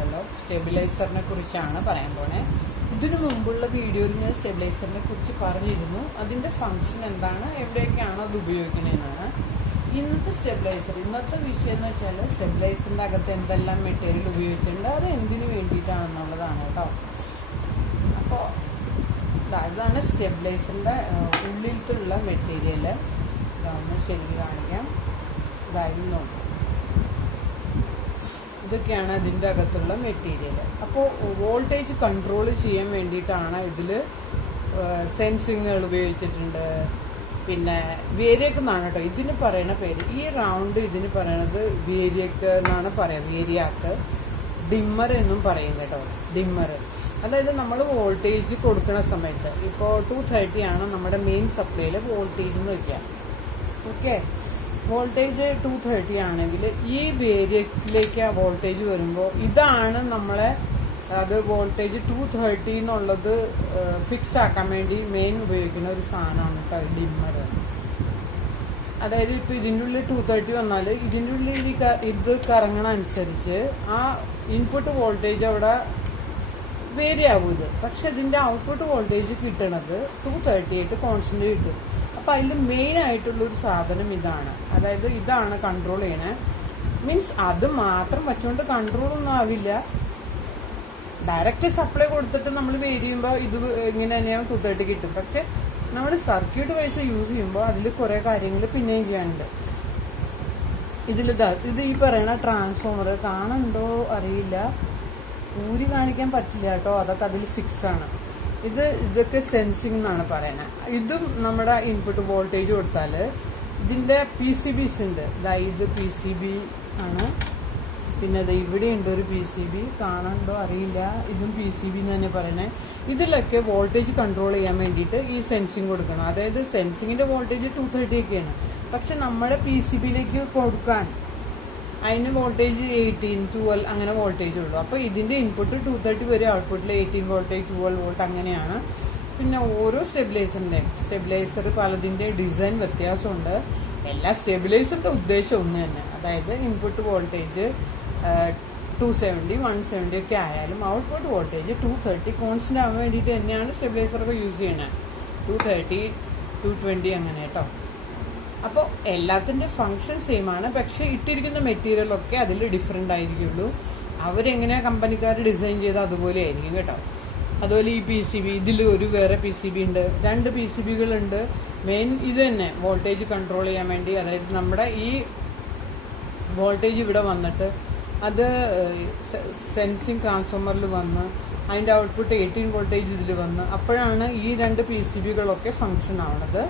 ചാനലിലല്ലോ സ്റ്റെബിലൈസറിനെ കുറിച്ചാണ് പറയാൻ പോണേ. ഇതിനു മുമ്പുള്ള വീഡിയോയിൽ ഞാൻ സ്റ്റെബിലൈസറിനെ കുറിച്ച് പറഞ്ഞിരുന്നു. അതിൻ്റെ ഫംഗ്ഷൻ എന്താണ്, എവിടെയൊക്കെയാണ് അത് ഉപയോഗിക്കണമെന്നാണ്. ഇന്നത്തെ വിഷയം എന്ന് വെച്ചാൽ സ്റ്റെബിലൈസറിൻ്റെ അകത്ത് എന്തെല്ലാം മെറ്റീരിയൽ ഉപയോഗിച്ചിട്ടുണ്ട്, അത് എന്തിനു വേണ്ടിയിട്ടാണെന്നുള്ളതാണ് കേട്ടോ. അപ്പോൾ ഇതാണ് സ്റ്റെബിലൈസറിൻ്റെ ഉള്ളിലത്തുള്ള മെറ്റീരിയൽ. ഇതൊന്ന് ശരിക്കും കാണിക്കാം. ഇതായിരുന്നു, ഇതൊക്കെയാണ് അതിൻ്റെ അകത്തുള്ള മെറ്റീരിയൽ. അപ്പോൾ വോൾട്ടേജ് കൺട്രോൾ ചെയ്യാൻ വേണ്ടിയിട്ടാണ് ഇതിൽ സെൻസിങ്ങുകൾ ഉപയോഗിച്ചിട്ടുണ്ട്. പിന്നെ വേരിയക്ക് എന്നാണ് കേട്ടോ ഇതിന് പറയുന്ന പേര്. ഈ റൗണ്ട് ഇതിന് പറയണത് വേരിയക്ക് എന്നാണ് പറയുക. വേരിയാക്ക്, ഡിമ്മർ എന്നും പറയും കേട്ടോ. ഡിമ്മർ അതായത് നമ്മൾ വോൾട്ടേജ് കൊടുക്കുന്ന സമയത്ത് ഇപ്പോൾ 230 ആണ് നമ്മുടെ മെയിൻ സപ്ലൈയിൽ വോൾട്ടേജ് എന്ന് വയ്ക്കുക. ഓക്കെ, വോൾട്ടേജ് 230 ആണെങ്കിൽ ഈ വേരിയക്കിലേക്ക് ആ വോൾട്ടേജ് വരുമ്പോൾ ഇതാണ് നമ്മളെ അത് വോൾട്ടേജ് 230 എന്നുള്ളത് ഫിക്സ് ആക്കാൻ വേണ്ടി മെയിൻ ഉപയോഗിക്കുന്ന ഒരു സാധനമാണ് കേട്ടോ ഡിമ്മർ. അതായത് ഇപ്പോൾ ഇതിൻ്റെ ഉള്ളിൽ 230 വന്നാൽ ഇതിൻ്റെ ഉള്ളിൽ ഇത് കറങ്ങണ അനുസരിച്ച് ആ ഇൻപുട്ട് വോൾട്ടേജ് അവിടെ വേരി ആവും. ഇത് പക്ഷെ ഇതിൻ്റെ ഔട്ട്പുട്ട് വോൾട്ടേജ് കിട്ടണത് 238 കോൺസ്റ്റന്റ് കിട്ടും. അപ്പം അതിൽ മെയിൻ ആയിട്ടുള്ളൊരു സാധനം ഇതാണ്. അതായത് ഇതാണ് കൺട്രോൾ ചെയ്യണേ. മീൻസ് അത് മാത്രം വെച്ചുകൊണ്ട് കൺട്രോൾ ഒന്നും ആവില്ല. ഡയറക്റ്റ് സപ്ലൈ കൊടുത്തിട്ട് നമ്മൾ വേരി ചെയ്യുമ്പോൾ ഇത് ഇങ്ങനെ തന്നെയാണ് 230 കിട്ടും. പക്ഷെ നമ്മൾ സർക്യൂട്ട് വൈസ് യൂസ് ചെയ്യുമ്പോൾ അതിൽ കുറേ കാര്യങ്ങൾ പിന്നെയും ചെയ്യാനുണ്ട്. ഇത് ഈ പറയുന്ന ട്രാൻസ്ഫോമർ കാണുന്നുണ്ടോ അറിയില്ല, ഊരി കാണിക്കാൻ പറ്റില്ല കേട്ടോ, അതൊക്കെ അതിൽ ഫിക്സ് ആണ്. ഇതൊക്കെ സെൻസിങ് എന്നാണ് പറയുന്നത്. ഇതും നമ്മുടെ ഇൻപുട്ട് വോൾട്ടേജ് കൊടുത്താൽ ഇതിൻ്റെ PCBs ഉണ്ട്. ഇത് PCB ആണ്. പിന്നെ ഇവിടെ ഉണ്ട് ഒരു PCB, കാണുന്നുണ്ടോ അറിയില്ല, ഇതും PCB എന്ന് തന്നെ പറയണേ. ഇതിലൊക്കെ വോൾട്ടേജ് കൺട്രോൾ ചെയ്യാൻ വേണ്ടിയിട്ട് ഈ സെൻസിങ് കൊടുക്കണം. അതായത് സെൻസിങ്ങിൻ്റെ വോൾട്ടേജ് 230 ഒക്കെയാണ്. പക്ഷെ നമ്മുടെ PCBയിലേക്ക് കൊടുക്കാൻ അതിന് വോൾട്ടേജ് 18, 12 അങ്ങനെ വോൾട്ടേജ് ഉള്ളൂ. അപ്പോൾ ഇതിൻ്റെ ഇൻപുട്ട് 230 വരെ, ഔട്ട്പുട്ടിൽ 18 വോൾട്ടേജ്, 12 വോൾട്ട് അങ്ങനെയാണ്. പിന്നെ ഓരോ സ്റ്റെബിലൈസർ പലതിൻ്റെ ഡിസൈൻ വ്യത്യാസമുണ്ട്. എല്ലാ സ്റ്റെബിലൈസറിൻ്റെ ഉദ്ദേശം ഒന്ന് തന്നെ. അതായത് ഇൻപുട്ട് വോൾട്ടേജ് 270, 170 ഒക്കെ ആയാലും ഔട്ട്പുട്ട് വോൾട്ടേജ് 230 കോൺസ്റ്റന്റ് ആവാൻ വേണ്ടിയിട്ട് തന്നെയാണ് സ്റ്റെബിലൈസറൊക്കെ യൂസ് ചെയ്യണത്. 230, 220 അങ്ങനെ കേട്ടോ. അപ്പോൾ എല്ലാത്തിൻ്റെ ഫങ്ഷൻ സെയിം ആണ്. പക്ഷേ ഇട്ടിരിക്കുന്ന മെറ്റീരിയലൊക്കെ അതിൽ ഡിഫറെൻ്റ് ആയിരിക്കുള്ളൂ. അവരെങ്ങനെയാണ് കമ്പനിക്കാർ ഡിസൈൻ ചെയ്ത് അതുപോലെ ആയിരിക്കും കേട്ടോ. അതുപോലെ ഈ PCB, ഇതിൽ ഒരു വേറെ PCB ഉണ്ട്, 2 PCBകളുണ്ട്. മെയിൻ ഇത് തന്നെ വോൾട്ടേജ് കൺട്രോൾ ചെയ്യാൻ വേണ്ടി. അതായത് നമ്മുടെ ഈ വോൾട്ടേജ് ഇവിടെ വന്നിട്ട് അത് സെൻസിങ് ട്രാൻസ്ഫോമറിൽ വന്ന് അതിൻ്റെ ഔട്ട്പുട്ട് 18 വോൾട്ടേജ് ഇതിൽ വന്ന് അപ്പോഴാണ് ഈ 2 PCBകളൊക്കെ ഫങ്ഷൻ ആവണത്.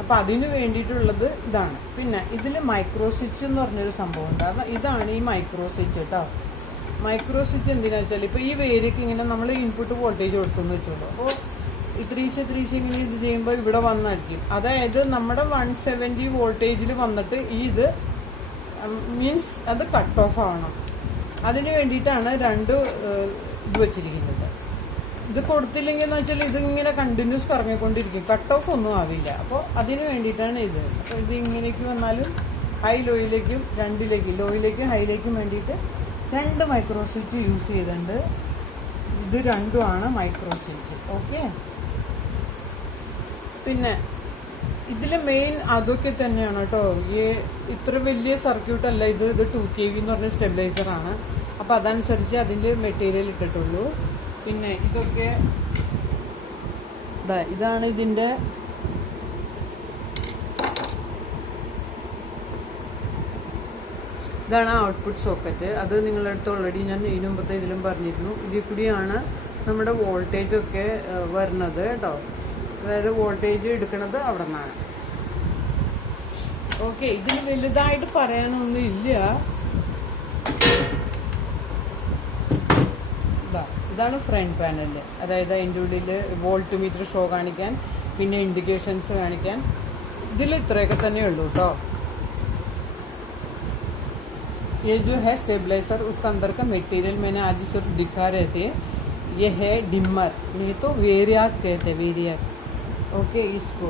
അപ്പം അതിന് വേണ്ടിയിട്ടുള്ളത് ഇതാണ്. പിന്നെ ഇതിൽ മൈക്രോ സ്വിച്ച് എന്ന് പറഞ്ഞൊരു സംഭവം ഉണ്ട്. ഇതാണ് ഈ മൈക്രോ സ്വിച്ച് കേട്ടോ. മൈക്രോ സ്വിച്ച് എന്തിനാ വെച്ചാൽ ഇപ്പോൾ ഈ വേരിയക്ക് ഇങ്ങനെ നമ്മൾ ഇൻപുട്ട് വോൾട്ടേജ് കൊടുത്തെന്ന് വെച്ചോളൂ. അപ്പോൾ 3C ഇങ്ങനെ ഇത് ചെയ്യുമ്പോൾ ഇവിടെ വന്നായിരിക്കും. അതായത് നമ്മുടെ 170 വോൾട്ടേജിൽ വന്നിട്ട് ഇത് മീൻസ് അത് കട്ട് ഓഫ് ആവണം. അതിന് വേണ്ടിയിട്ടാണ് 2 ഇത് വെച്ചിരിക്കുന്നത്. ഇത് കൊടുത്തില്ലെങ്കിൽ എന്ന് വെച്ചാൽ ഇതിങ്ങനെ കണ്ടിന്യൂസ് കറങ്ങിക്കൊണ്ടിരിക്കും, കട്ട് ഓഫ് ഒന്നും ആവില്ല. അപ്പോൾ അതിന് വേണ്ടിയിട്ടാണ് ഇത്. അപ്പോൾ ഇത് ഇങ്ങനെയൊക്കെ വന്നാലും ഹൈ ലോയിലേക്കും 2ലേക്ക്, ലോയിലേക്കും ഹൈയിലേക്കും വേണ്ടിയിട്ട് 2 മൈക്രോ സ്വിച്ച് യൂസ് ചെയ്തിട്ടുണ്ട്. ഇത് 2 ആണ് മൈക്രോ സ്വിച്ച്. ഓക്കെ, പിന്നെ ഇതിൽ മെയിൻ അതൊക്കെ തന്നെയാണ് കേട്ടോ. ഈ ഇത്ര വലിയ സർക്യൂട്ട് അല്ല ഇത്. 2kV എന്ന് പറഞ്ഞ സ്റ്റെബിലൈസറാണ്. അപ്പോൾ അതനുസരിച്ച് അതിൻ്റെ മെറ്റീരിയൽ ഇട്ടിട്ടുള്ളൂ. പിന്നെ ഇതൊക്കെ ഇതാണ് ഇതിൻ്റെ ഇതാണ് ഔട്ട്പുട്ട് സോക്കറ്റ്. അത് നിങ്ങളുടെ അടുത്ത് ഓൾറെഡി ഞാൻ ഇതിനു മുമ്പത്തെ ഇതിലും പറഞ്ഞിരുന്നു. ഇതിൽ കൂടിയാണ് നമ്മുടെ വോൾട്ടേജൊക്കെ വരുന്നത് കേട്ടോ. അതായത് വോൾട്ടേജ് എടുക്കുന്നത് അവിടെ നിന്നാണ്. ഓക്കെ, ഇതിന് വലുതായിട്ട് പറയാനൊന്നും ഇല്ല. ഇതാണ് ഫ്രണ്ട് പാനൽ. അതായത് അതിൻ്റെ ഉള്ളിൽ വോൾട്ട് മീറ്റർ ഷോ കാണിക്കാൻ, പിന്നെ ഇൻഡിക്കേഷൻസ് കാണിക്കാൻ. ഇതിൽ ഇത്രയൊക്കെ തന്നെ ഉള്ളൂ കേട്ടോ. ये जो है स्टेबलाइजर, उसका अंदर का मटेरियल मैंने आज सिर्फ दिखा रहे थे. ये है डिमर, नहीं तो वेरियाक कहते हैं, वेरियाक. ओके, इसको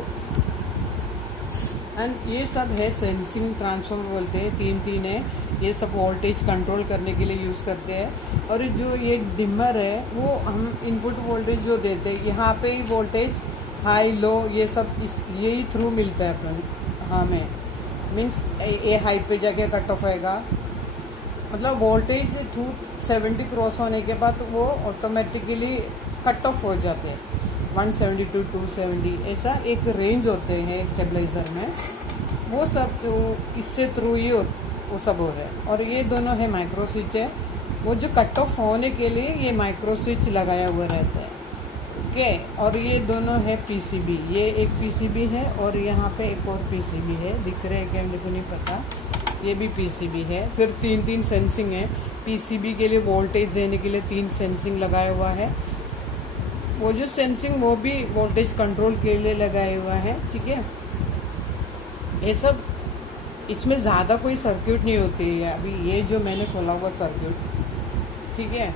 एंड ये सब है सेंसिंग ट्रांसफॉर्मर बोलते हैं, 3 है। ये सब वोल्टेज कंट्रोल करने के लिए यूज़ करते हैं। और जो ये डिमर है वो हम इनपुट वोल्टेज जो देते हैं, यहाँ पे ही वोल्टेज हाई लो ये सब यही थ्रू मिलता है अपन हमें। मीन्स ये हाई पे जाके कट ऑफ आएगा, मतलब वोल्टेज 270 क्रॉस होने के बाद वो ऑटोमेटिकली कट ऑफ हो जाते हैं। 170 to 270 ऐसा एक रेंज होते हैं स्टेबलाइजर में, वो सब इससे थ्रू ही वो सब हो रहा है। और ये दोनों है माइक्रो स्विच है, वो जो कट ऑफ होने के लिए ये माइक्रो स्विच लगाया हुआ रहता है। ओके, और ये दोनों है पीसीबी, ये एक पीसीबी है और यहाँ पे एक और पीसीबी है, दिख रहे हैं क्या मेरे को नहीं पता, ये भी पीसीबी है। फिर 3 सेंसिंग है। पीसीबी के लिए वोल्टेज देने के लिए 3 सेंसिंग लगाया हुआ है। वो जो सेंसिंग वो भी वोल्टेज कंट्रोल के लिए लगाया हुआ है, ठीक है। ये सब इसमें ज़्यादा कोई सर्किट नहीं होती है, अभी ये जो मैंने खोला हुआ सर्किट, ठीक है।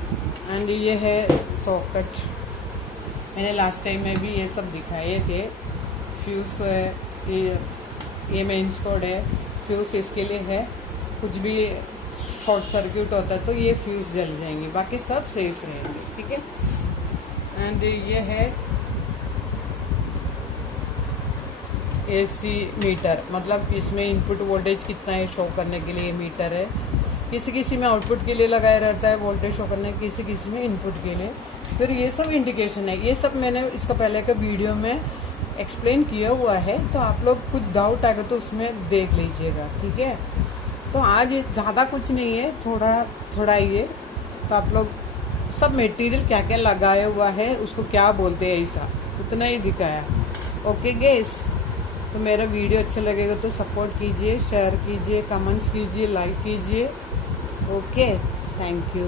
एंड ये है सॉकेट, मैंने लास्ट टाइम में भी ये सब दिखाए थे। फ्यूज़ है, ये मेन स्पॉट है, फ्यूज़ इसके लिए है, कुछ भी शॉर्ट सर्किट होता है तो ये फ्यूज़ जल जाएंगे, बाकी सब सेफ रहेंगे, ठीक है। एंड ये है एसी मीटर, मतलब इसमें इनपुट वोल्टेज कितना है शो करने के लिए मीटर है। किसी किसी में आउटपुट के लिए लगाया रहता है वोल्टेज शो करने, किसी किसी में इनपुट के लिए। फिर ये सब इंडिकेशन है, ये सब मैंने इसका पहले का वीडियो में एक्सप्लेन किया हुआ है, तो आप लोग कुछ डाउट आएगा तो उसमें देख लीजिएगा, ठीक है। तो आज ज़्यादा कुछ नहीं है, थोड़ा ही है, तो आप लोग सब मटेरियल क्या क्या लगाया हुआ है उसको क्या बोलते हैं ऐसा उतना ही दिखाया। ओके गाइस, तो मेरा वीडियो अच्छा लगेगा तो सपोर्ट कीजिए, शेयर कीजिए, कमेंट्स कीजिए, लाइक कीजिए। Okay, thank you.